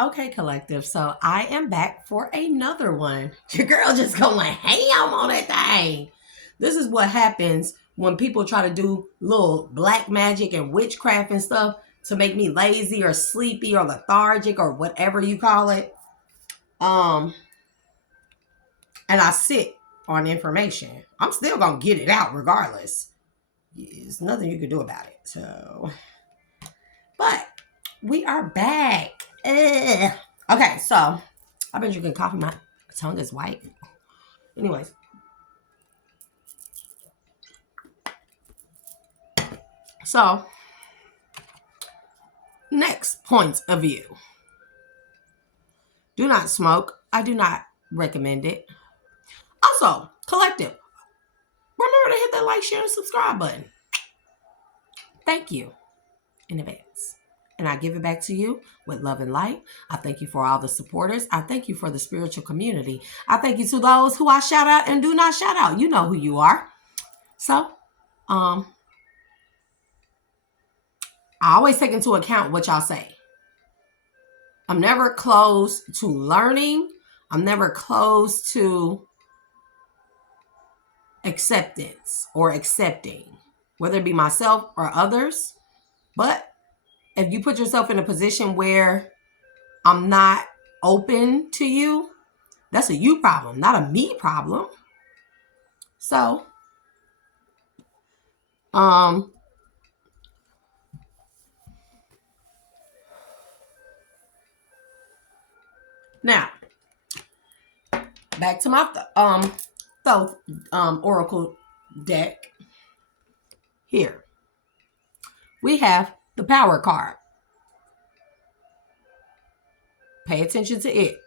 Okay, collective. So I am back for another one. Your girl just going ham on that thing. This is what happens when people try to do little black magic and witchcraft and stuff to make me lazy or sleepy or lethargic or whatever you call it. And I sit on information. I'm still gonna get it out regardless. There's nothing you can do about it. So, but we are back. Ugh. Okay, so I've been drinking coffee. My tongue is white. Anyways. So, next point of view. Do not smoke. I do not recommend it. Also, collective. Remember to hit that like, share, and subscribe button. Thank you in advance. And I give it back to you with love and light. I thank you for all the supporters. I thank you for the spiritual community. I thank you to those who I shout out and do not shout out. You know who you are. So, I always take into account what y'all say. I'm never closed to learning. I'm never closed to acceptance or accepting, whether it be myself or others. But if you put yourself in a position where I'm not open to you, that's a you problem, not a me problem. So, now back to my oracle deck. Here we have the power card. Pay attention to it.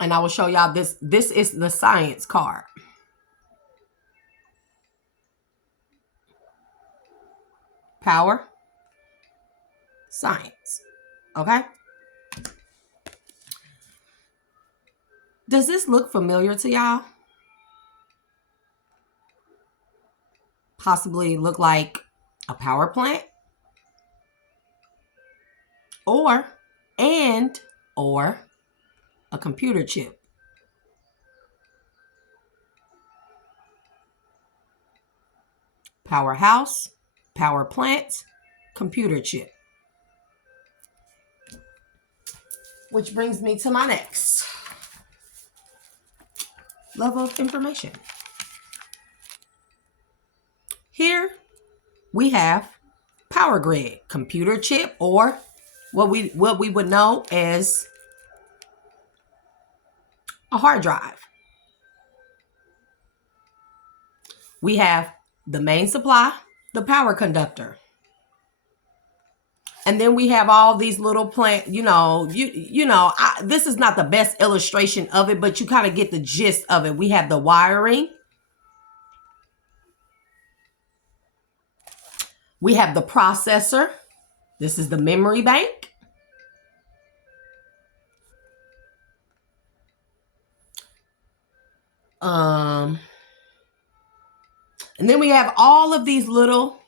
And I will show y'all this. This is the science card. Power, science. Okay? Does this look familiar to y'all? Possibly look like a power plant? Or a computer chip. Powerhouse, power plant, computer chip. Which brings me to my next level of information. Here we have power grid, computer chip, or what we would know as a hard drive. We have the main supply, the power conductor. And then we have all these little plant, this is not the best illustration of it, but you kind of get the gist of it. We have the wiring. We have the processor. This is the memory bank. And then we have all of these little,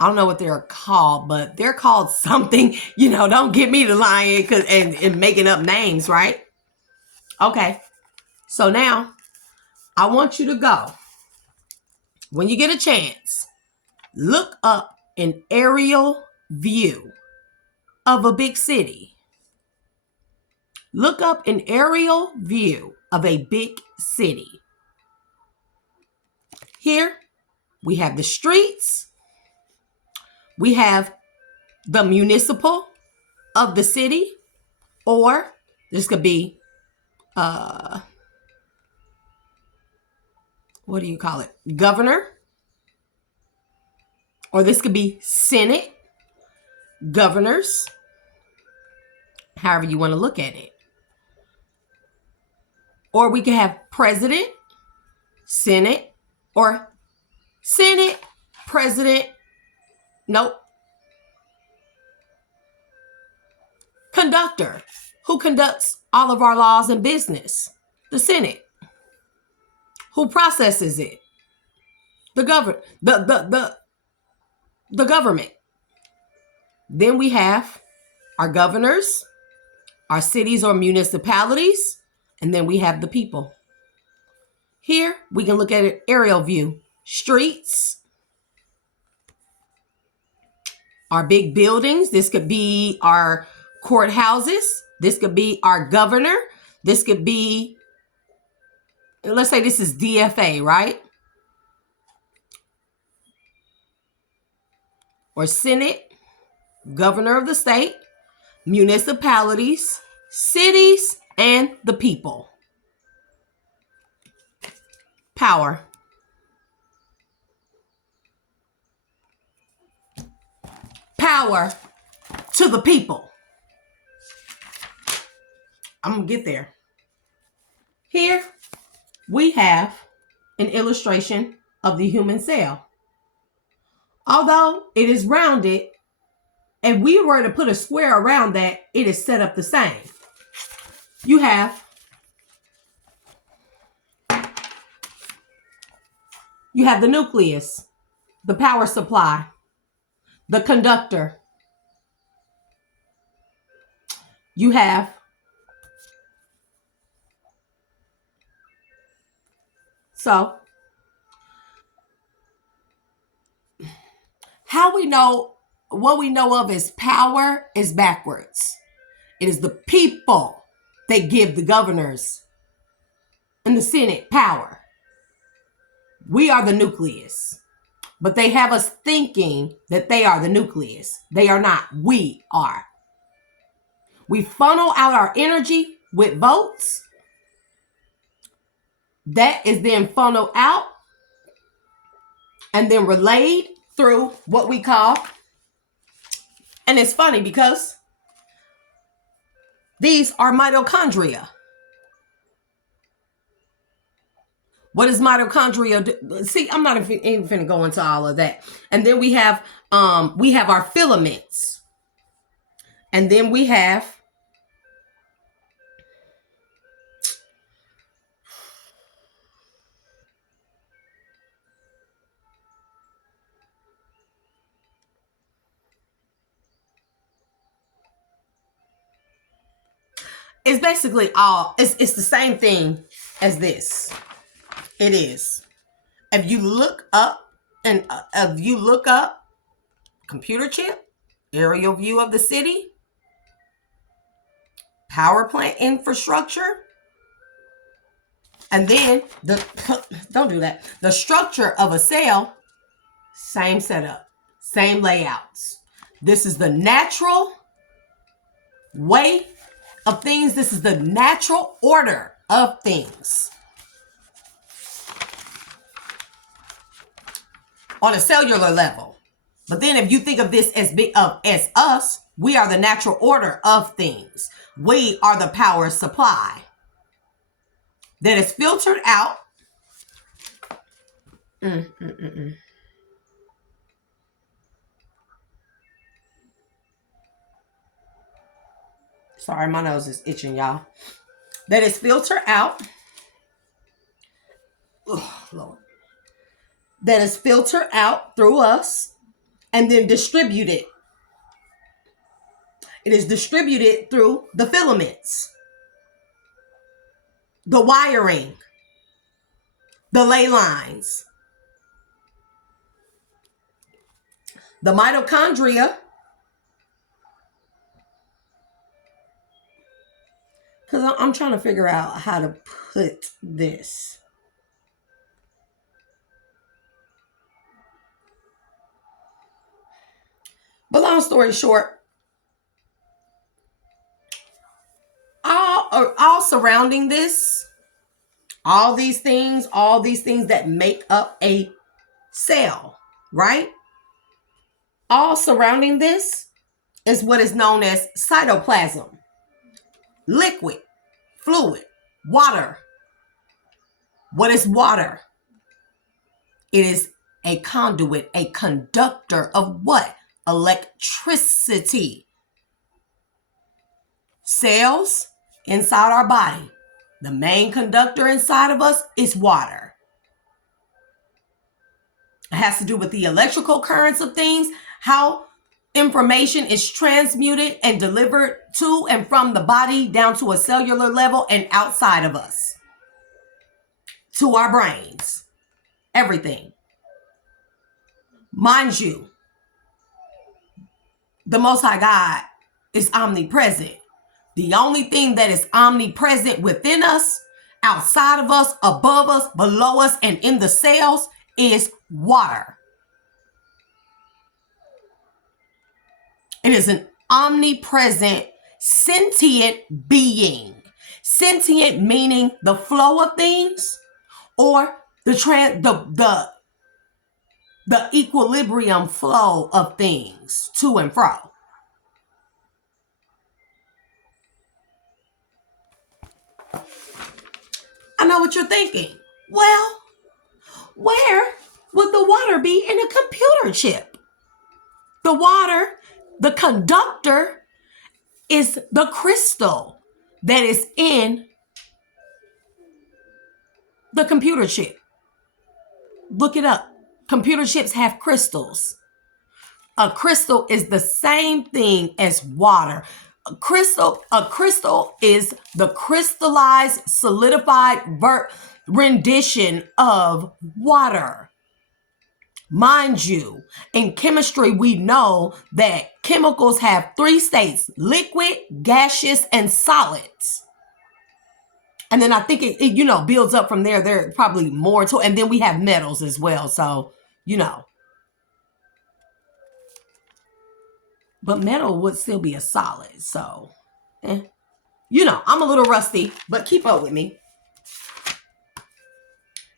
I don't know what they're called, but they're called something, don't get me to lying and making up names, right? Okay. So now I want you to go, when you get a chance, look up an aerial view of a big city. Look up an aerial view of a big city. Here we have the streets. We have the municipal of the city, or this could be, what do you call it? Governor. Or this could be Senate, governors, however you want to look at it. Or we could have president, Senate, or Senate, president. Nope. Conductor, who conducts all of our laws and business. The Senate. Who processes it? The governor. the government. Then we have our governors, our cities or municipalities, and then we have the people. Here, we can look at an aerial view. Streets, our big buildings. This could be our courthouses. This could be our governor. This could be, let's say this is DFA, right? Or Senate, governor of the state, municipalities, cities, and the people. Power. Power to the people. I'm going to get there. Here we have an illustration of the human cell. Although it is rounded, if we were to put a square around that, it is set up the same. You have the nucleus, the power supply, the conductor. You have how we know what we know of as power is backwards. It is the people that give the governors and the Senate power. We are the nucleus. But they have us thinking that they are the nucleus. They are not. We are. We funnel out our energy with votes. That is then funneled out and then relayed through what we call, and it's funny because these are mitochondria. What does mitochondria do? See, I'm not even finna go into all of that. And then we have our filaments. And then we have it's basically it's the same thing as this. It is. If you look up computer chip, aerial view of the city, power plant infrastructure, and then don't do that. The structure of a cell, same setup, same layouts. This is the natural way of things. This is the natural order of things. On a cellular level. But then if you think of this as us, we are the natural order of things. We are the power supply that is filtered out. Sorry, my nose is itching, y'all. That is filtered out. Oh, Lord. That is filtered out through us and then distributed. It is distributed through the filaments, the wiring, the ley lines, the mitochondria. Because I'm trying to figure out how to put this. But long story short, all surrounding this, all these things that make up a cell, right? All surrounding this is what is known as cytoplasm. Liquid, fluid, water. What is water? It is a conduit, a conductor of what? Electricity. Cells inside our body. The main conductor inside of us is water. It has to do with the electrical currents of things how information is transmuted and delivered to and from the body down to a cellular level and outside of us, to our brains, everything. Mind you, the Most High God is omnipresent. The only thing that is omnipresent within us, outside of us, above us, below us, and in the cells is water. It is an omnipresent, sentient being. Sentient meaning the flow of things, or the equilibrium flow of things to and fro. I know what you're thinking. Well, where would the water be in a computer chip? The water, the conductor, is the crystal that is in the computer chip. Look it up. Computer chips have crystals. A crystal is the same thing as water. A crystal is the crystallized, solidified rendition of water. Mind you, in chemistry, we know that chemicals have 3 states: liquid, gaseous, and solids. And then I think it builds up from there. There are probably more to it. And then we have metals as well. So, But metal would still be a solid. So, I'm a little rusty, but keep up with me.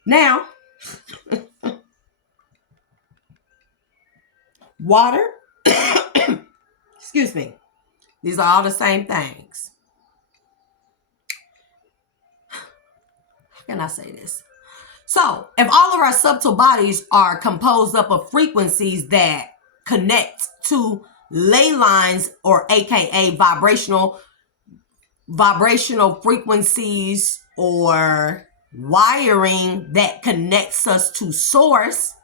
Now, water, excuse me, these are all the same things. How can I say this? So, if all of our subtle bodies are composed up of frequencies that connect to ley lines, or AKA vibrational frequencies, or wiring that connects us to source,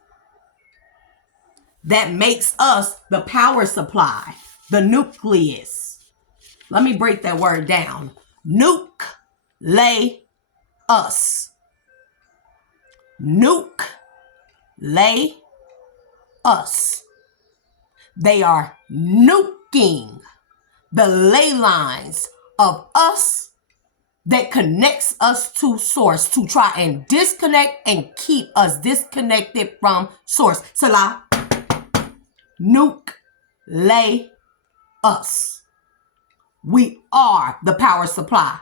that makes us the power supply, the nucleus. Let me break that word down. Nucleus. Nucleus. They are nuking the ley lines of us that connects us to source, to try and disconnect and keep us disconnected from source. Selah. Nucleus. We are the power supply.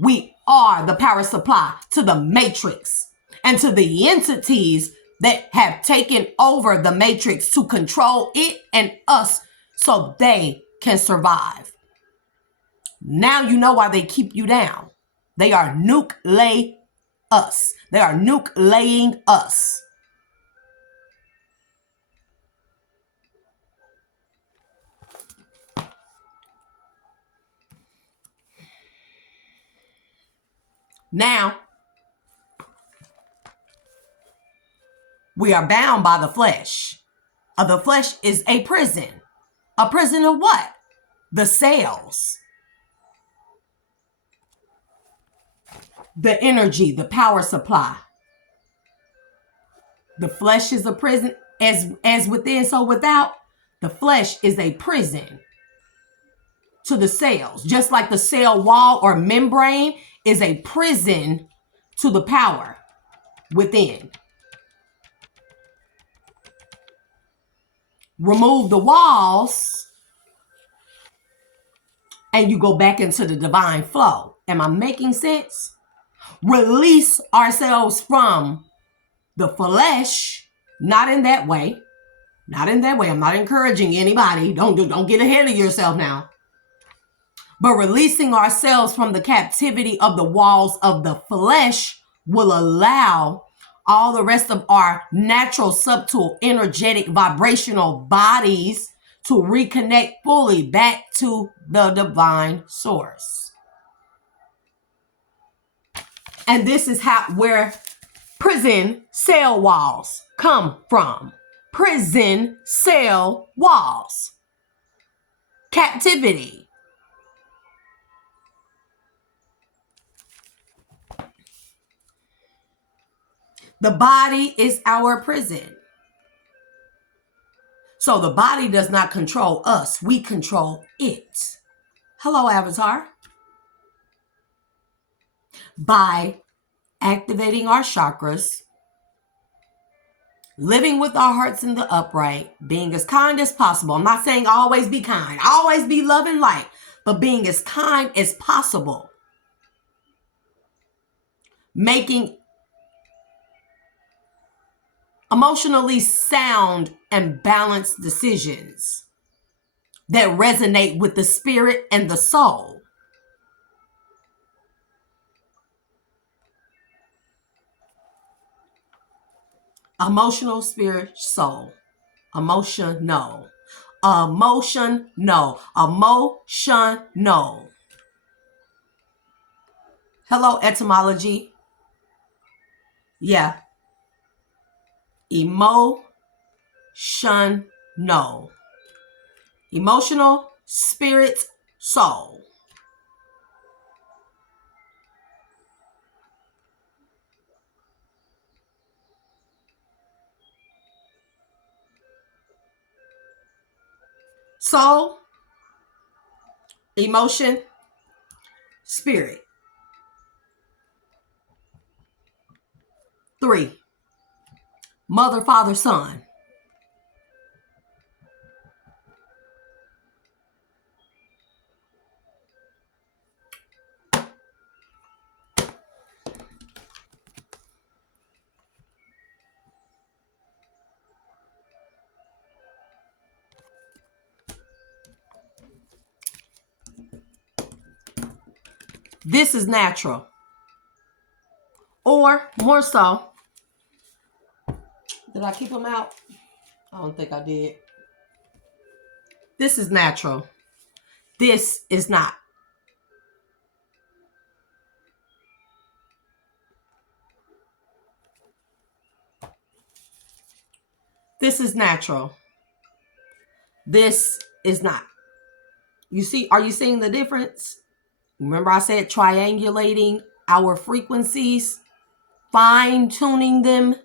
We are the power supply to the matrix and to the entities that have taken over the matrix to control it and us so they can survive. Now you know why they keep you down. They are nucleus. They are nucleating us. Now, we are bound by the flesh. The flesh is a prison. A prison of what? The cells. The energy, the power supply. The flesh is a prison, as within, so without. The flesh is a prison to the cells. Just like the cell wall or membrane is a prison to the power within. Remove the walls and you go back into the divine flow. Am I making sense? Release ourselves from the flesh, not in that way. Not in that way. I'm not encouraging anybody. Don't get ahead of yourself now. But releasing ourselves from the captivity of the walls of the flesh will allow all the rest of our natural, subtle, energetic, vibrational bodies to reconnect fully back to the divine source. And this is where prison cell walls come from. prison cell walls. Captivity. The body is our prison. So the body does not control us. We control it. Hello, Avatar. By activating our chakras, living with our hearts in the upright, being as kind as possible. I'm not saying always be kind, always be love and light, but being as kind as possible. Making emotionally sound and balanced decisions that resonate with the spirit and the soul. Emotional, spirit, soul. Emotion, no. Emotion, no. Emotion, no. Hello, etymology. Yeah. Emotion, no. Emotional, spirit, soul. Soul, emotion, spirit. 3. Mother, father, son. This is natural. Or more so, did I keep them out? I don't think I did. This is natural. This is not. This is natural. This is not. You see, are you seeing the difference? Remember I said triangulating our frequencies, fine-tuning them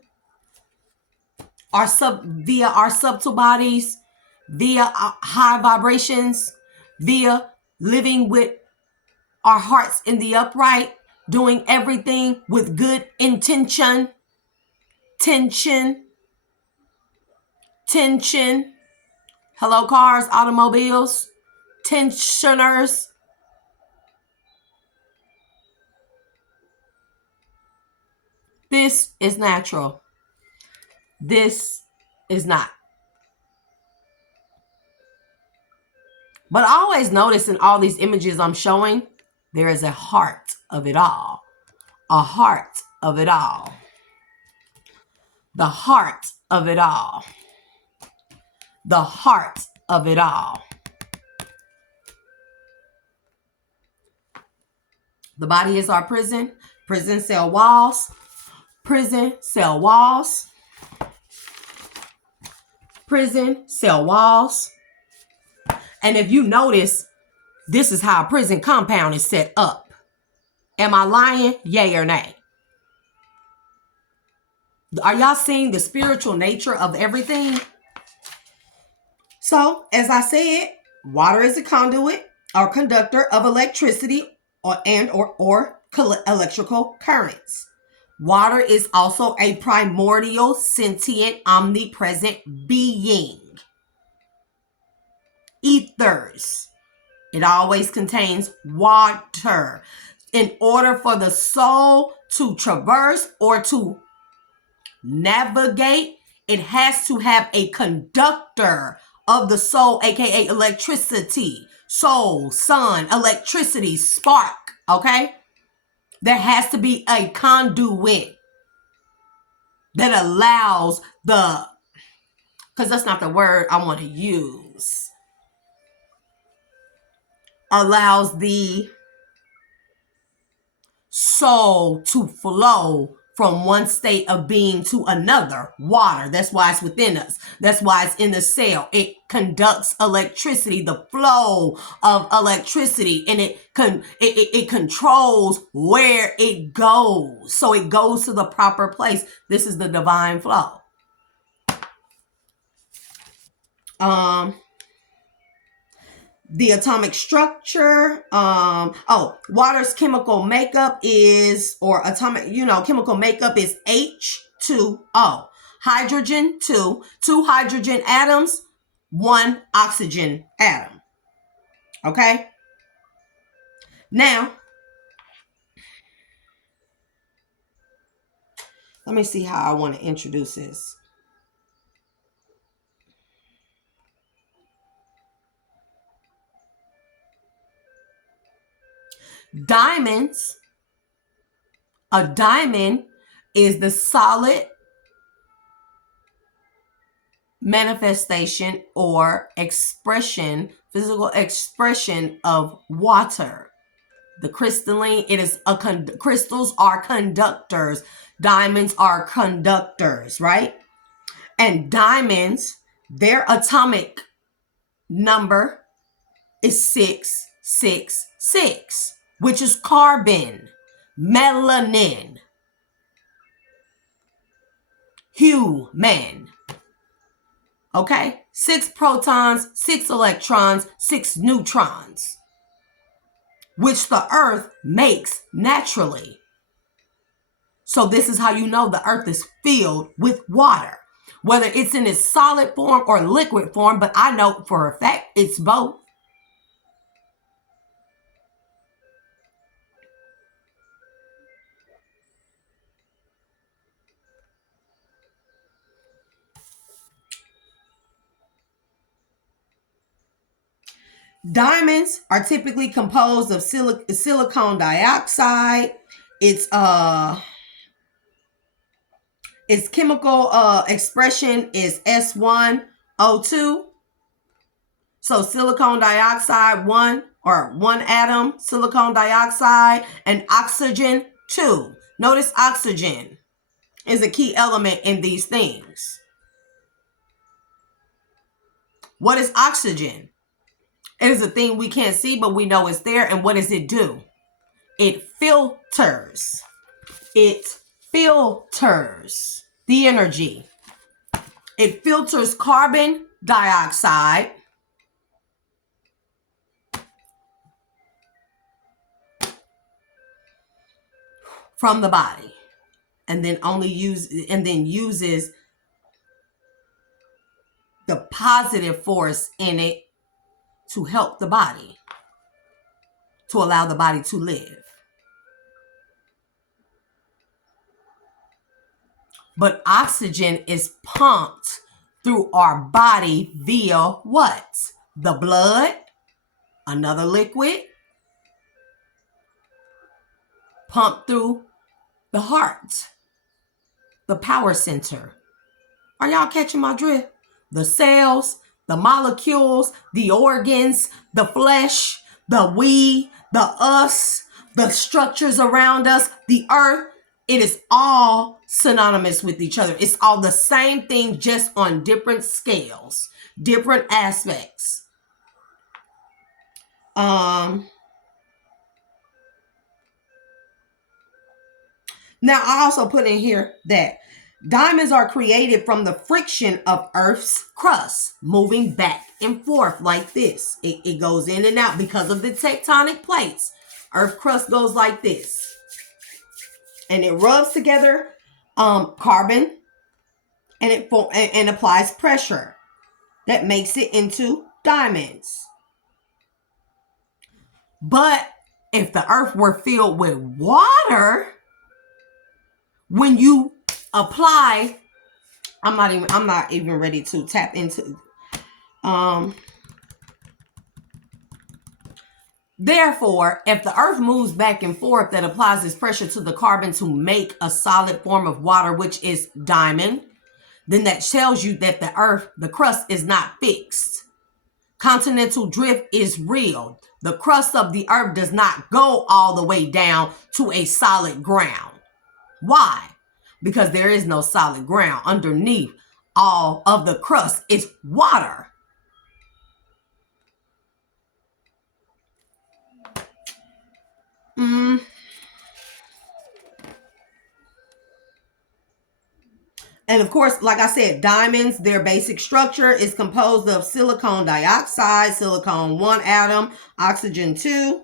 via our subtle bodies, via high vibrations, via living with our hearts in the upright, doing everything with good intention, tension. Hello, cars, automobiles, tensioners. This is natural. This is not. But I always notice in all these images I'm showing, there is a heart of it all. A heart of it all. The heart of it all. The heart of it all. The body is our prison. Prison cell walls. Prison cell walls. Prison cell walls. And if you notice, this is how a prison compound is set up. Am I lying? Yay or nay? Are y'all seeing the spiritual nature of everything? So, as I said, water is a conduit or conductor of electricity or electrical currents. Water is also a primordial, sentient, omnipresent being. Ethers. It always contains water. In order for the soul to traverse or to navigate, it has to have a conductor of the soul, aka electricity. Soul, sun, electricity, spark, okay? There has to be a conduit that allows because that's not the word I want to use. Allows the soul to flow from one state of being to another. Water. That's why it's within us. That's why it's in the cell. It conducts electricity, the flow of electricity, and it controls where it goes. So it goes to the proper place. This is the divine flow. The atomic structure. Water's chemical makeup is, or atomic, chemical makeup is H2O. Hydrogen, 2 hydrogen atoms, 1 oxygen atom. Okay? Now, let me see how I want to introduce this. Diamonds. A diamond is the solid manifestation or expression, physical expression of water. The crystalline, crystals are conductors. Diamonds are conductors, right? And diamonds, their atomic number is 666, which is carbon, melanin, human. Okay? 6 protons, 6 electrons, 6 neutrons, which the earth makes naturally. So this is how you know the earth is filled with water, whether it's in its solid form or liquid form, but I know for a fact it's both. Diamonds are typically composed of silicon dioxide. Its chemical expression is S1O2. So silicon dioxide, one atom, silicon dioxide, and oxygen, 2. Notice oxygen is a key element in these things. What is oxygen? It is a thing we can't see, but we know it's there. And what does it do? It filters. It filters the energy. It filters carbon dioxide from the body, and then uses the positive force in it to help the body, to allow the body to live. But oxygen is pumped through our body via what? The blood, another liquid, pumped through the heart, the power center. Are y'all catching my drift? The cells, the molecules, the organs, the flesh, the we, the us, the structures around us, the earth. It is all synonymous with each other. It's all the same thing, just on different scales, different aspects. Now, I also put in here that diamonds are created from the friction of Earth's crust, moving back and forth like this. It goes in and out because of the tectonic plates. Earth crust goes like this. And it rubs together carbon, and it applies pressure that makes it into diamonds. But if the earth were filled with water, when you apply, I'm not even ready to tap into. Therefore, if the earth moves back and forth, that applies this pressure to the carbon to make a solid form of water, which is diamond, then that tells you that the crust is not fixed. Continental drift is real. The crust of the earth does not go all the way down to a solid ground. Why? because there is no solid ground. Underneath all of the crust is water. And of course, like I said, diamonds, their basic structure is composed of silicon dioxide, silicon 1 atom, oxygen 2.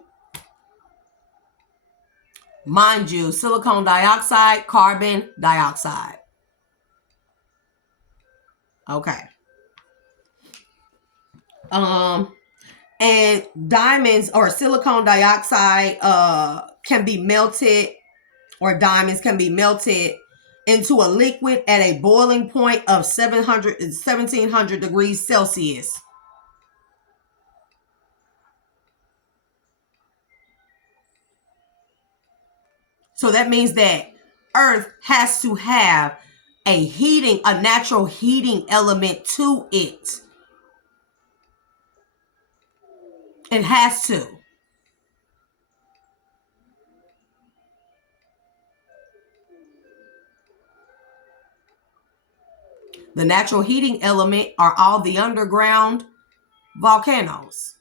Mind you, silicon dioxide, carbon dioxide. Okay. And diamonds or silicon dioxide can be melted, or diamonds can be melted into a liquid at a boiling point of 1700 degrees Celsius. So that means that Earth has to have a natural heating element to it. It has to. The natural heating element are all the underground volcanoes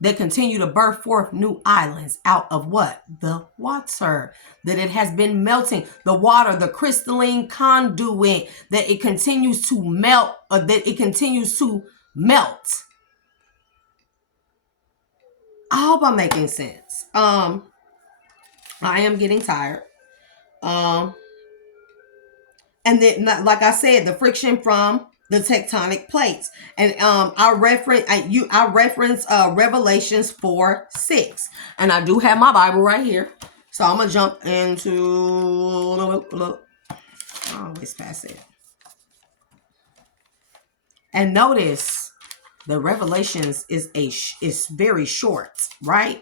that continue to birth forth new islands out of what? The water that it has been melting. The water, the crystalline conduit that it continues to melt, I hope I'm making sense. I am getting tired. And then, like I said, the friction from the tectonic plates. And I reference Revelations 4:6. And I do have my Bible right here. So I'm going to jump into... I always pass it. And notice the Revelations is very short, right?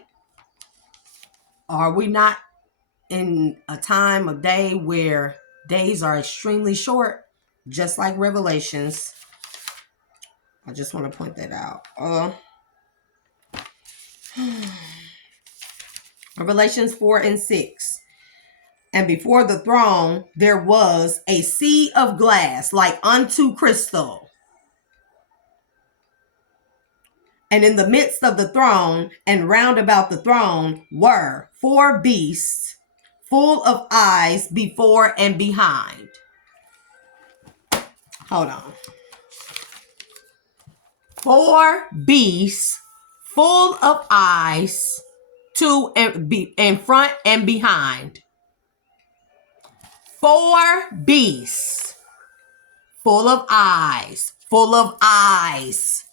Are we not in a time of day where days are extremely short, just like Revelations? I just want to point that out. Revelations 4:6. And before the throne there was a sea of glass like unto crystal. And in the midst of the throne and round about the throne were 4 beasts full of eyes before and behind. Hold on. 4 beasts full of eyes in front and behind. 4 beasts full of eyes, full of us.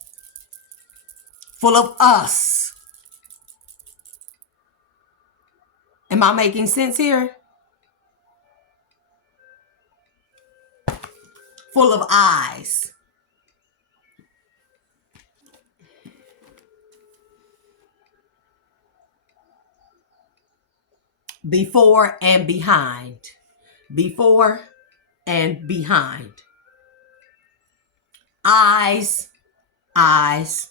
Am I making sense here? Full of eyes. Before and behind. Before and behind. Eyes, eyes,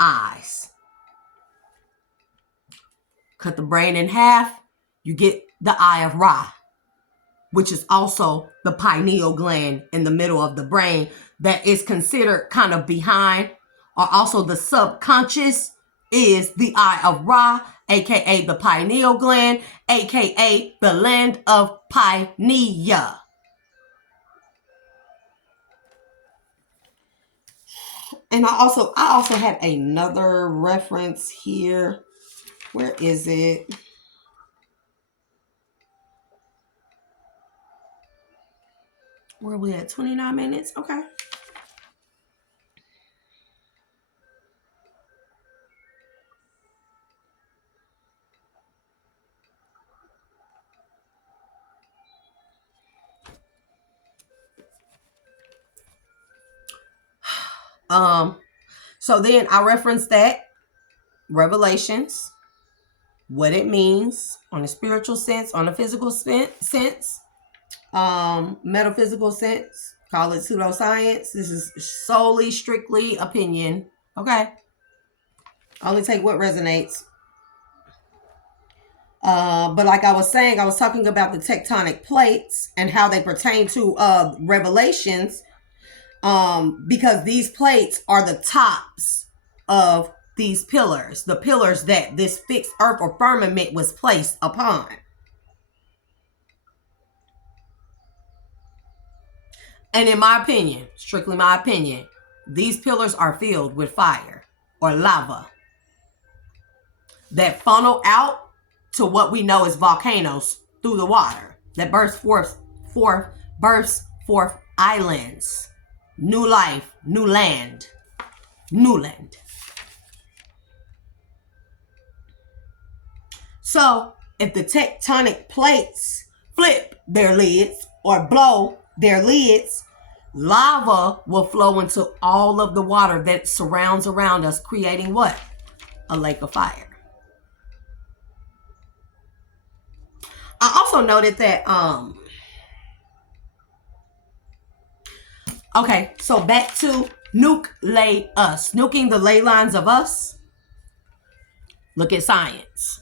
eyes. Cut the brain in half, you get the eye of Ra, which is also the pineal gland in the middle of the brain that is considered kind of behind, or also the subconscious is the eye of Ra, aka the pineal gland, aka the land of Pinea. And I also had another reference here. Where is it? Where are we at? 29 minutes? Okay. So then I referenced that Revelations, what it means on a spiritual sense, on a physical sense, metaphysical sense, call it pseudoscience. This is solely, strictly opinion. Okay. Only take what resonates. But like I was saying, I was talking about the tectonic plates and how they pertain to Revelations, because these plates are the tops of these pillars, the pillars that this fixed earth or firmament was placed upon. And in my opinion, strictly my opinion, these pillars are filled with fire or lava that funnel out to what we know as volcanoes through the water that bursts forth islands, new life, new land, new land. So if the tectonic plates flip their lids or blow their lids, lava will flow into all of the water that surrounds around us, creating what? A lake of fire. I also noted that, okay, so back to nuking the ley lines of us. Look at science.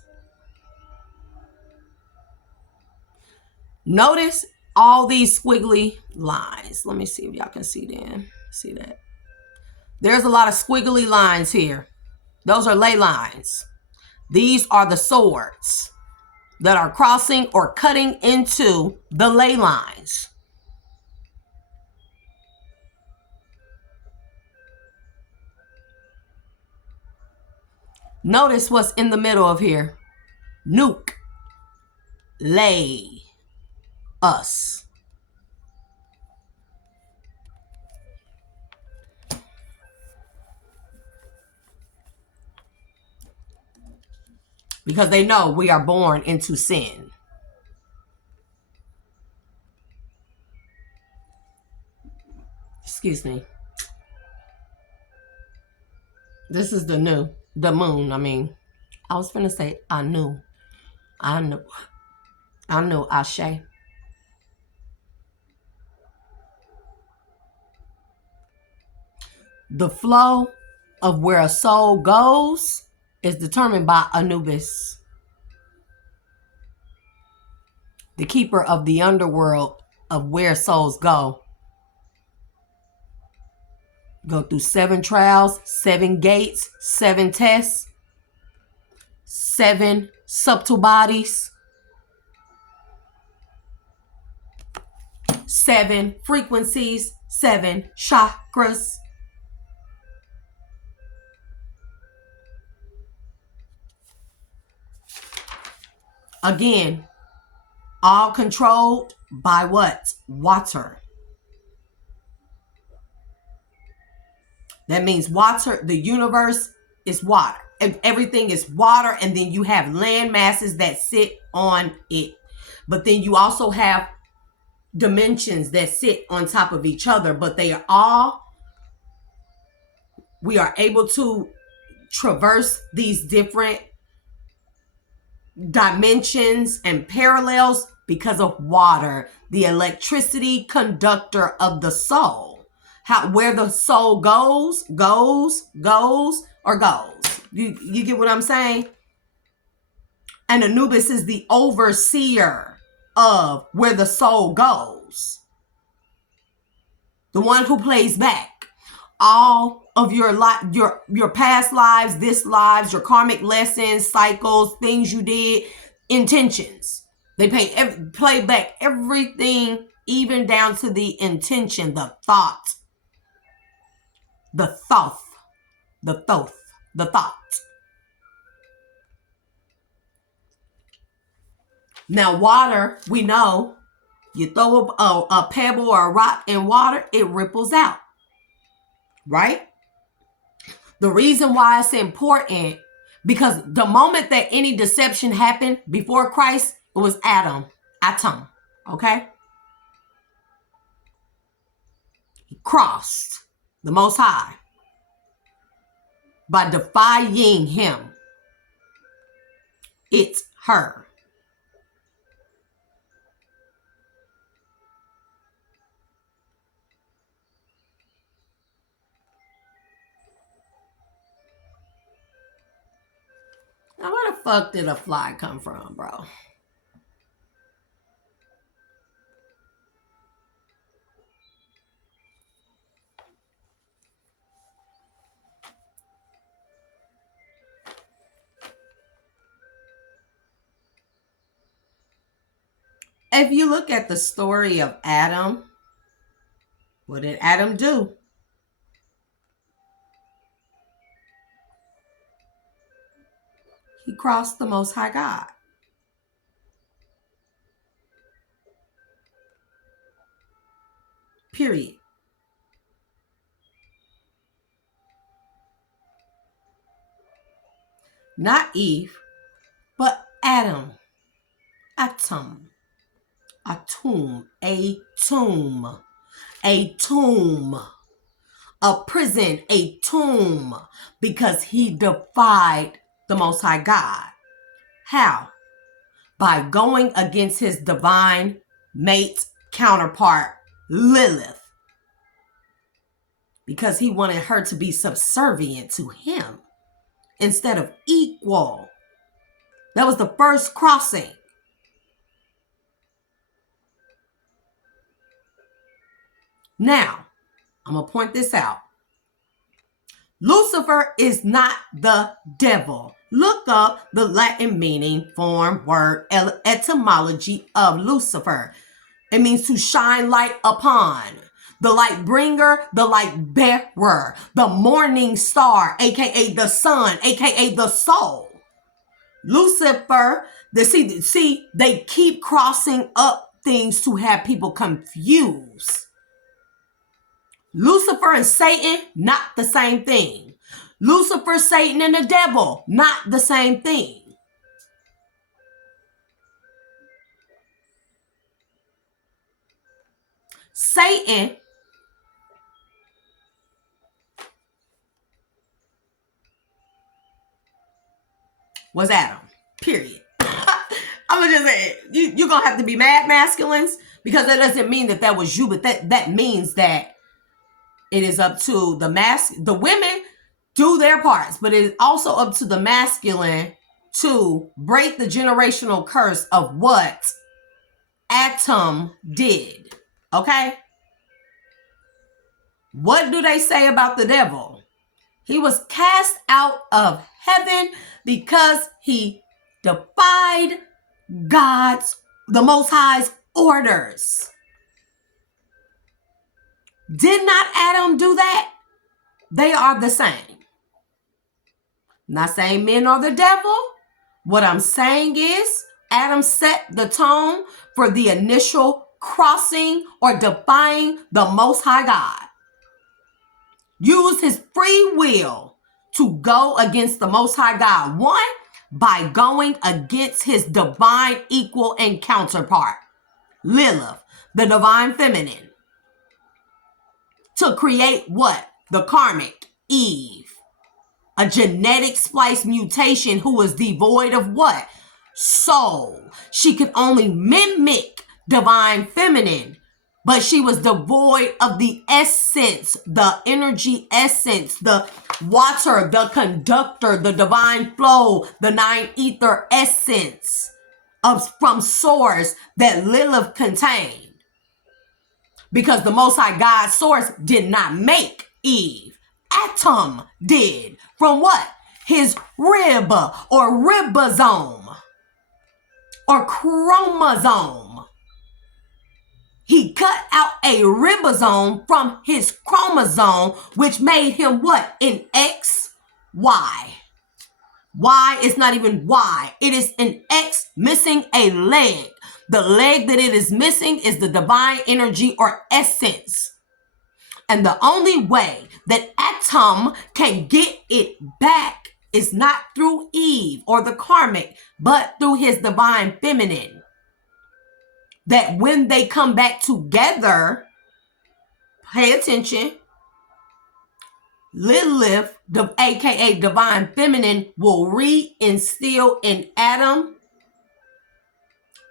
Notice all these squiggly lines. Let me see if y'all can see them. See that? There's a lot of squiggly lines here. Those are ley lines. These are the swords that are crossing or cutting into the ley lines. Notice what's in the middle of here. Nuke. Lay. Us. Because they know we are born into sin. Excuse me. This is the moon. I was finna say I knew, Ashe. The flow of where a soul goes is determined by Anubis, the keeper of the underworld of where souls go. Go through 7 trials, 7 gates, 7 tests, 7 subtle bodies, 7 frequencies, 7 chakras. Again, all controlled by what? Water. That means water, the universe is water. And everything is water, and then you have land masses that sit on it. But then you also have dimensions that sit on top of each other, but we are able to traverse these different dimensions and parallels because of water, the electricity conductor of the soul. Where the soul goes. You get what I'm saying? And Anubis is the overseer of where the soul goes. The one who plays back all of your past lives, your karmic lessons, cycles, things you did, intentions. They play back everything, even down to the intention, the thought. The thought. Now, water, we know, you throw a pebble or a rock in water, it ripples out. Right? The reason why it's important, because the moment that any deception happened before Christ, it was atom. Okay? He crossed the Most High by defying him. It's her. Now, where the fuck did a fly come from, bro? If you look at the story of Adam, what did Adam do? He crossed the Most High God. Period. Not Eve, but Adam. Atom. A tomb. A tomb. A tomb. A prison. A tomb. Because he defied the Most High God. How? By going against his divine mate counterpart, Lilith. Because he wanted her to be subservient to him instead of equal. That was the first crossing. Now, I'm going to point this out. Lucifer is not the devil. Look up the Latin meaning, form, word, etymology of Lucifer. It means to shine light upon. The light bringer, the light bearer, the morning star, aka the sun, aka the soul. Lucifer, they keep crossing up things to have people confused. Lucifer and Satan, not the same thing. Lucifer, Satan, and the devil, not the same thing. Satan was Adam, period. I'm going to just say, you're going to have to be mad masculines, because that doesn't mean that was you, but that means that it is up to the women do their parts, but it is also up to the masculine to break the generational curse of what Adam did. Okay? What do they say about the devil? He was cast out of heaven because he defied the Most High's orders. Did not Adam do that? They are the same. I'm not saying men are the devil. What I'm saying is Adam set the tone for the initial crossing or defying the Most High God. Used his free will to go against the Most High God. One, by going against his divine equal and counterpart, Lilith, the divine feminine. To create what? The karmic Eve. A genetic splice mutation who was devoid of what? Soul. She could only mimic divine feminine, but she was devoid of the essence, the energy essence, the water, the conductor, the divine flow, the nine ether essence from source that Lilith contained. Because the Most High God source did not make Eve. Adam did. From what? His rib or ribosome or chromosome. He cut out a ribosome from his chromosome, which made him what? An XY. Y is not even Y. It is an X missing a leg. The leg that it is missing is the divine energy or essence. And the only way that Adam can get it back is not through Eve or the karmic, but through his divine feminine. That when they come back together, pay attention, Lilith, aka divine feminine, will reinstill in Adam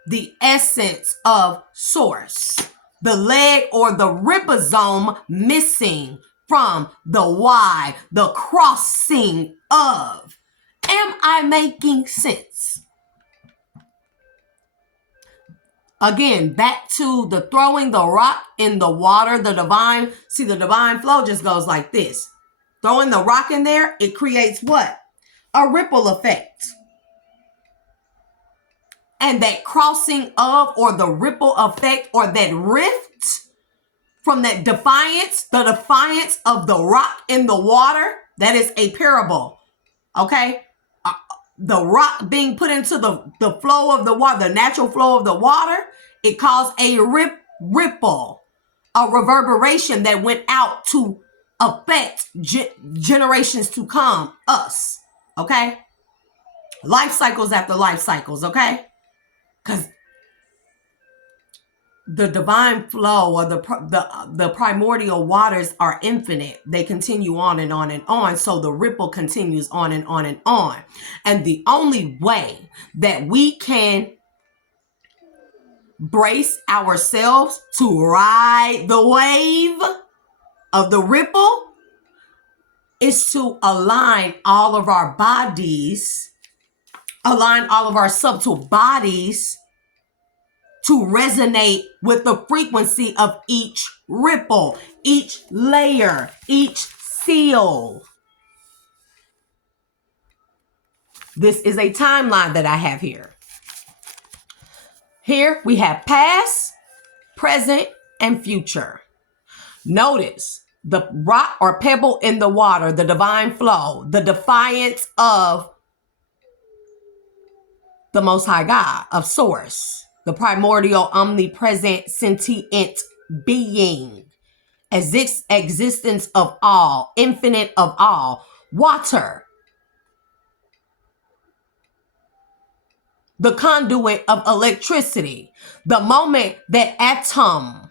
the essence of source, the leg or the ribosome missing from the Y, the crossing of. Am I making sense? Again, back to the throwing the rock in the water, the divine flow just goes like this. Throwing the rock in there, it creates what? A ripple effect. And that crossing of, or the ripple effect, or that rift from that defiance, the defiance of the rock in the water, that is a parable. Okay? The rock being put into the flow of the water, the natural flow of the water, it caused a ripple, a reverberation that went out to affect generations to come, us. Okay? Life cycles after life cycles, okay? Because the divine flow, or the primordial waters, are infinite. They continue on and on and on. So the ripple continues on and on and on. And the only way that we can brace ourselves to ride the wave of the ripple is to align all of our bodies, align all of our subtle bodies to resonate with the frequency of each ripple, each layer, each seal. This is a timeline that I have here. Here we have past, present, and future. Notice the rock or pebble in the water, the divine flow, the defiance of the Most High God, of Source, the primordial, omnipresent, sentient being, existence of all, infinite of all, water, the conduit of electricity, the moment that atom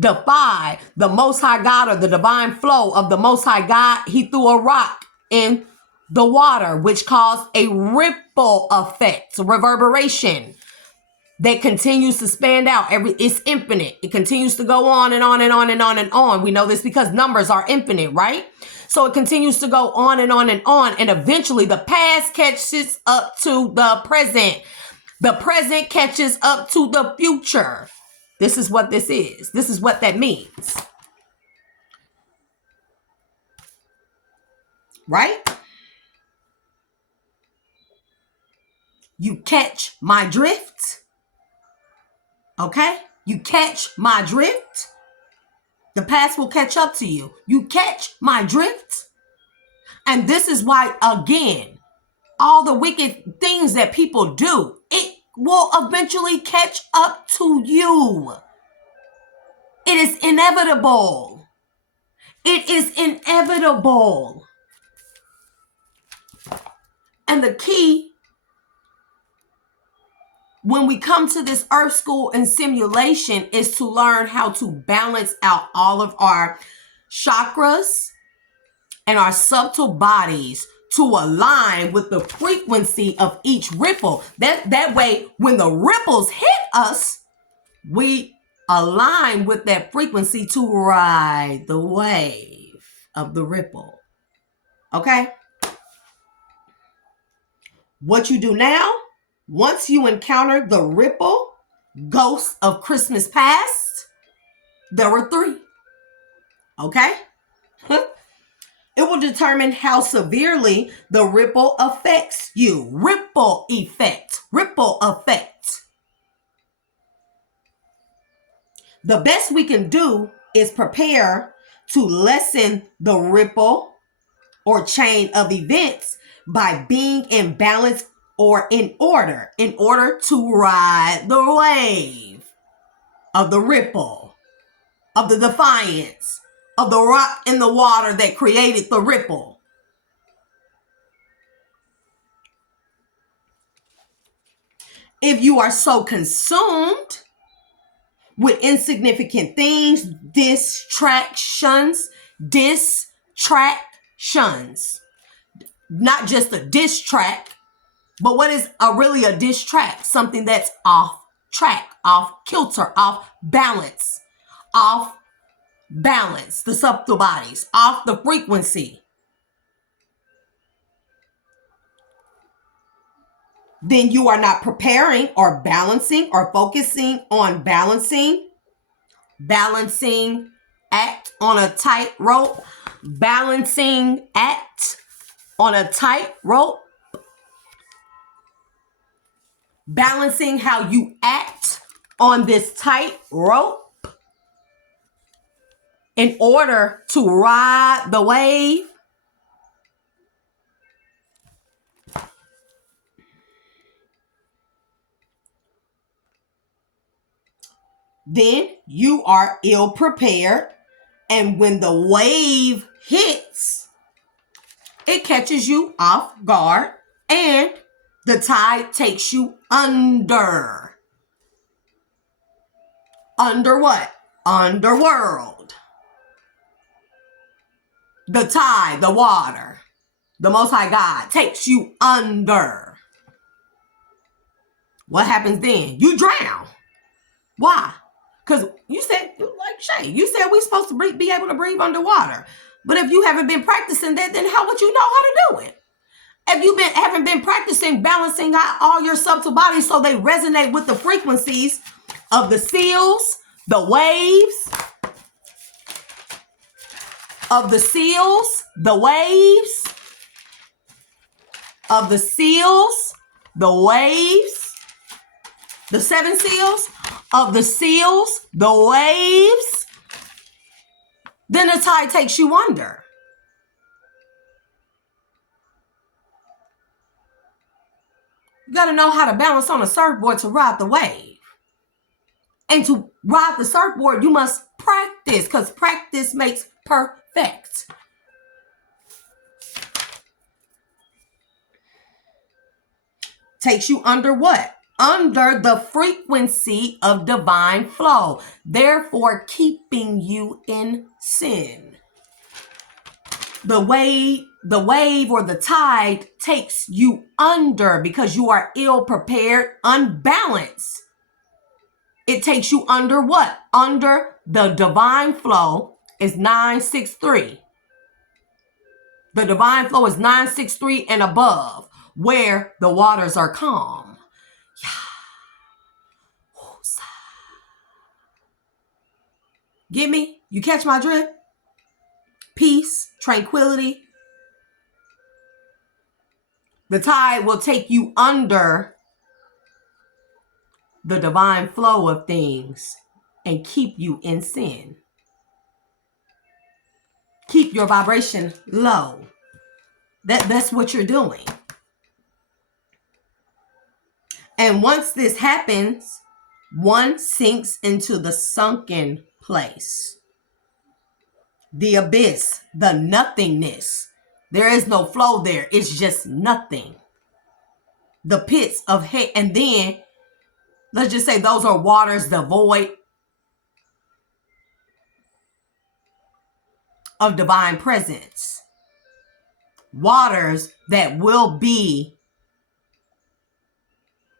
defy the Most High God, or the divine flow of the Most High God, he threw a rock in the water, which caused a ripple effect, reverberation that continues to span out. It's infinite. It continues to go on and on and on and on and on. We know this because numbers are infinite, right? So it continues to go on and on and on. And eventually the past catches up to the present. The present catches up to the future. This is what this is. This is what that means. Right? You catch my drift? Okay? You catch my drift? The past will catch up to you. You catch my drift? And this is why, again, all the wicked things that people do, it will eventually catch up to you. It is inevitable. It is inevitable. And the key, when we come to this earth school and simulation, is to learn how to balance out all of our chakras and our subtle bodies to align with the frequency of each ripple. That way, when the ripples hit us, we align with that frequency to ride the wave of the ripple. Okay? What you do now, once you encounter the ripple, ghosts of Christmas past, there were 3. Okay? It will determine how severely the ripple affects you. Ripple effect. Ripple effect. The best we can do is prepare to lessen the ripple or chain of events by being in balance or in order to ride the wave of the ripple, of the defiance, of the rock in the water that created the ripple. If you are so consumed with insignificant things, distractions, not just a diss track, but what is really a diss track? Something that's off track, off kilter, off balance, the subtle bodies, off the frequency. then you are not preparing or balancing or focusing on balancing act on a tightrope, balancing act on a tightrope, balancing how you act on this tightrope in order to ride the wave. Then you are ill prepared. And when the wave hits, it catches you off guard and the tide takes you under. Under what? Underworld. The tide, the water, the Most High God takes you under. What happens then? You drown. Why? Because you said, like Shay, you said we're supposed to be able to breathe underwater. But if you haven't been practicing that, then how would you know how to do it? If you haven't been practicing balancing out all your subtle bodies so they resonate with the frequencies of the seals, the waves, of the seals, the waves, of the seals, the waves, the 7 seals, of the seals, the waves, then the tide takes you under. You got to know how to balance on a surfboard to ride the wave. And to ride the surfboard, you must practice, because practice makes perfect. Takes you under what? Under the frequency of divine flow, therefore keeping you in sin. The wave or the tide takes you under because you are ill prepared, unbalanced. It takes you under what? Under the divine flow is 963. The divine flow is 963 and above, where the waters are calm. Get me? You catch my drift? Peace, tranquility. The tide will take you under the divine flow of things and keep you in sin. Keep your vibration low. That's what you're doing. And once this happens, one sinks into the sunken place, the abyss, the nothingness. There is no flow there. It's just nothing. The pits of hate. And then, let's just say those are waters devoid of divine presence. Waters that will be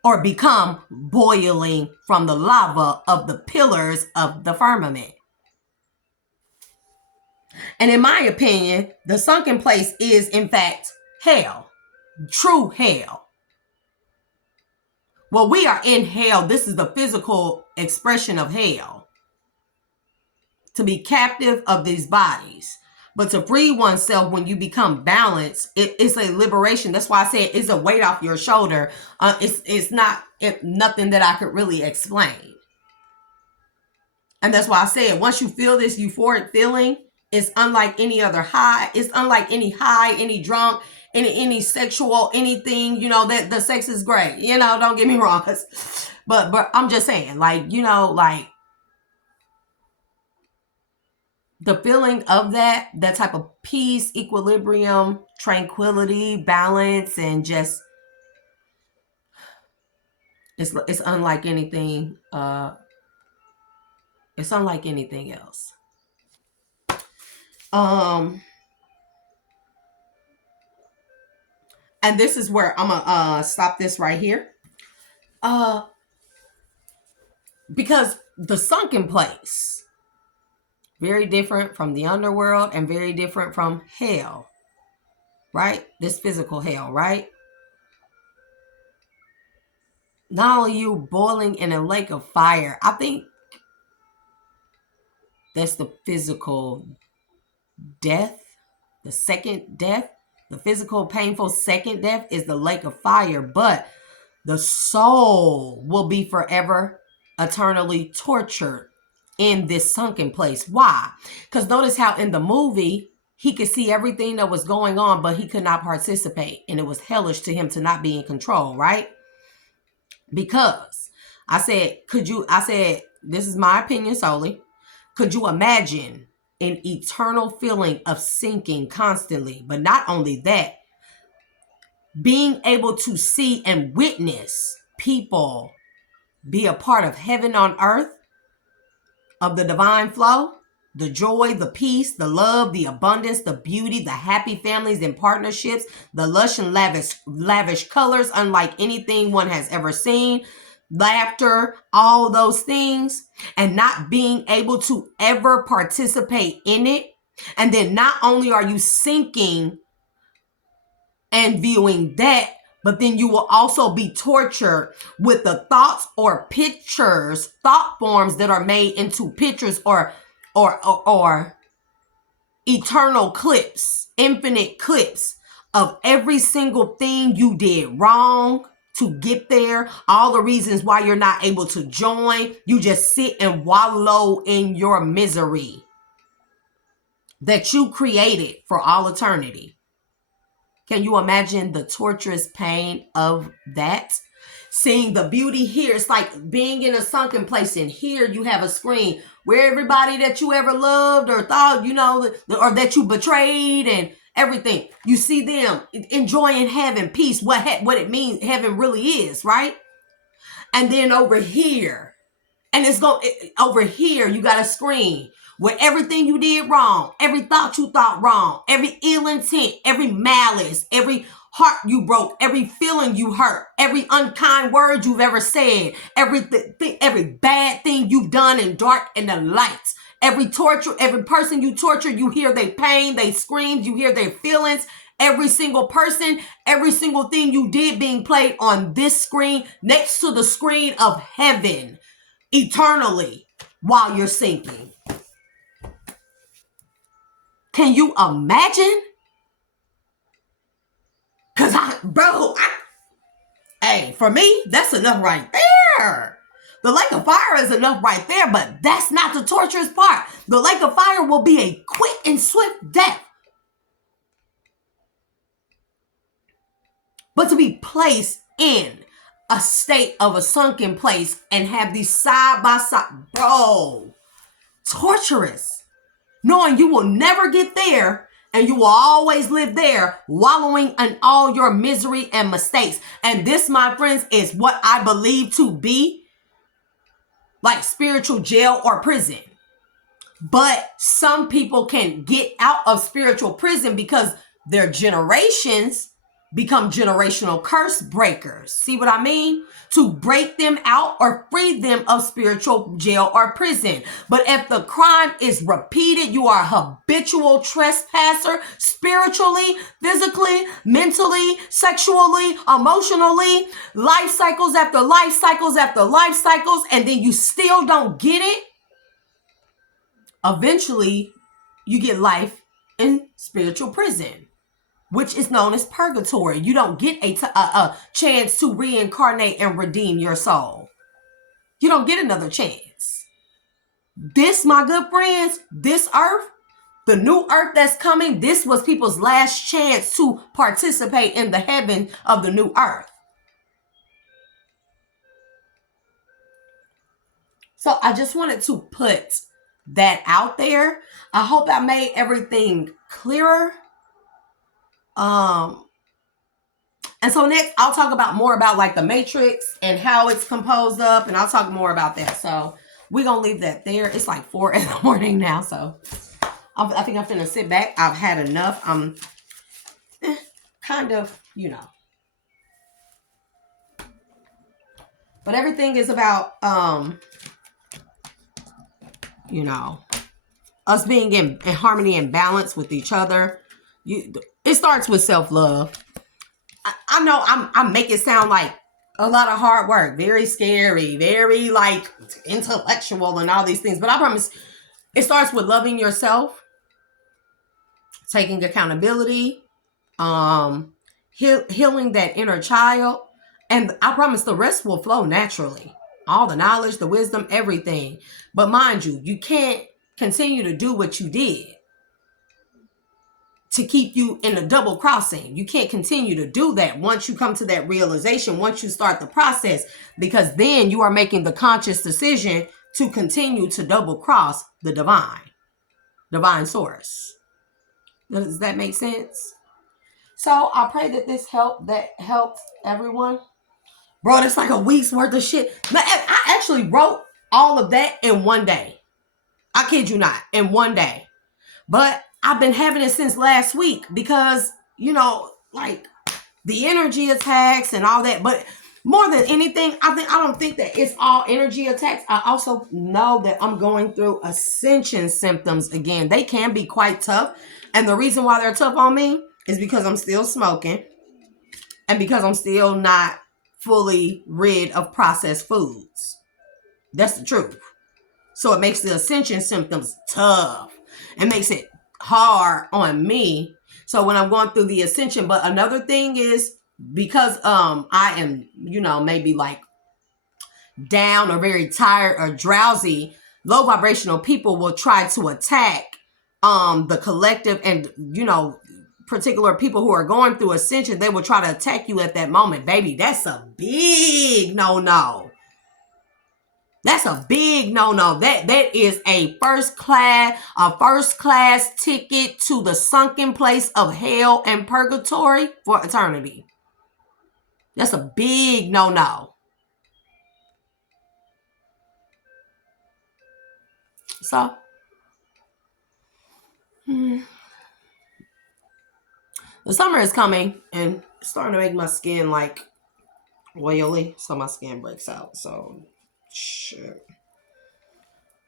or become boiling from the lava of the pillars of the firmament. And in my opinion, the sunken place is, in fact, hell. True hell. Well, we are in hell. This is the physical expression of hell. To be captive of these bodies. But to free oneself when you become balanced, it's a liberation. That's why I said it's a weight off your shoulder. It's not nothing that I could really explain. And that's why I said once you feel this euphoric feeling, it's unlike any other high. It's unlike any high, any drunk, any sexual, anything, that the sex is great. Don't get me wrong. But I'm just saying, the feeling of that type of peace, equilibrium, tranquility, balance, and just, it's unlike anything. It's unlike anything else. And this is where I'm gonna stop this right here. Because the sunken place, very different from the underworld and very different from hell, right? This physical hell, right? not only you boiling in a lake of fire, I think that's the physical death, the second death. The physical, painful second death is the lake of fire, but the soul will be forever, eternally tortured in this sunken place. Why? Because notice how in the movie, he could see everything that was going on, but he could not participate. And it was hellish to him to not be in control, right? Because I said, this is my opinion solely. Could you imagine an eternal feeling of sinking constantly? But not only that, being able to see and witness people be a part of heaven on earth, of the divine flow, the joy, the peace, the love, the abundance, the beauty, the happy families and partnerships, the lush and lavish colors unlike anything one has ever seen, laughter, all those things, and not being able to ever participate in it. And then not only are you sinking and viewing that, but then you will also be tortured with the thoughts or pictures, thought forms that are made into pictures or eternal clips, infinite clips of every single thing you did wrong to get there, all the reasons why you're not able to join. You just sit and wallow in your misery that you created for all eternity. Can you imagine the torturous pain of that? Seeing the beauty here, it's like being in a sunken place, and here you have a screen where everybody that you ever loved or thought, or that you betrayed and everything, you see them enjoying heaven, peace, what it means heaven really is, right? And then over here, over here, you got a screen where everything you did wrong, every thought you thought wrong, every ill intent, every malice, every heart you broke, every feeling you hurt, every unkind word you've ever said, every bad thing you've done in dark and the lights, every torture, every person you tortured, you hear their pain, they screams, you hear their feelings. Every single person, every single thing you did being played on this screen next to the screen of heaven eternally while you're sinking. Can you imagine? Because hey, for me, that's enough right there. The lake of fire is enough right there, but that's not the torturous part. The lake of fire will be a quick and swift death. But to be placed in a state of a sunken place and have these side by side, bro, torturous. Knowing you will never get there and you will always live there, wallowing in all your misery and mistakes. And this, my friends, is what I believe to be like spiritual jail or prison. But some people can get out of spiritual prison because their generations become generational curse breakers. See what I mean? To break them out or free them of spiritual jail or prison. But if the crime is repeated, you are a habitual trespasser spiritually, physically, mentally, sexually, emotionally, life cycles after life cycles after life cycles, and then you still don't get it. Eventually, you get life in spiritual prison, which is known as purgatory. You don't get a chance to reincarnate and redeem your soul. You don't get another chance. This, my good friends, this earth, the new earth that's coming, this was people's last chance to participate in the heaven of the new earth. So I just wanted to put that out there. I hope I made everything clearer. And so next I'll talk about more about like the matrix and how it's composed up, and I'll talk more about that. So we're gonna leave that there. It's like 4 a.m. now, so I think I'm finna sit back. I've had enough. I'm kind of, but everything is about us being in harmony and balance with each other. It starts with self-love. I know I make it sound like a lot of hard work, very scary, very like intellectual and all these things. But I promise it starts with loving yourself, taking accountability, healing that inner child. And I promise the rest will flow naturally. All the knowledge, the wisdom, everything. But mind you, you can't continue to do what you did to keep you in a double crossing. You can't continue to do that once you come to that realization, once you start the process, because then you are making the conscious decision to continue to double cross the divine source. Does that make sense? So I pray that this helps everyone. Bro, that's like a week's worth of shit. I actually wrote all of that in one day. I kid you not, in one day. But I've been having it since last week because, like the energy attacks and all that. But more than anything, I don't think that it's all energy attacks. I also know that I'm going through ascension symptoms again. They can be quite tough. And the reason why they're tough on me is because I'm still smoking and because I'm still not fully rid of processed foods. That's the truth. So it makes the ascension symptoms tough. It makes it hard on me. So when I'm going through the ascension, but another thing is because I am, maybe like down or very tired or drowsy, low vibrational people will try to attack the collective and, particular people who are going through ascension. They will try to attack you at that moment. Baby, that's a big no-no. That's a big no-no. That is a first class ticket to the sunken place of hell and purgatory for eternity. That's a big no-no. So, the summer is coming and it's starting to make my skin like oily, so my skin breaks out. So, shit.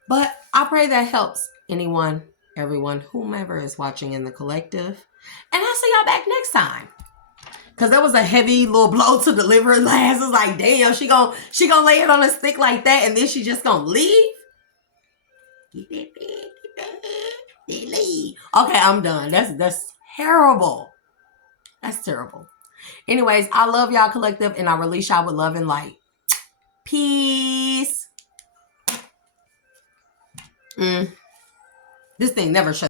But I pray that helps anyone, everyone, whomever is watching in the collective. And I'll see y'all back next time. Because that was a heavy little blow to deliver last. It's like, damn, she gonna lay it on a stick like that and then she just gonna leave? Okay, I'm done. That's terrible. That's terrible. Anyways, I love y'all collective and I release y'all with love and light. Peace. This thing never shuts.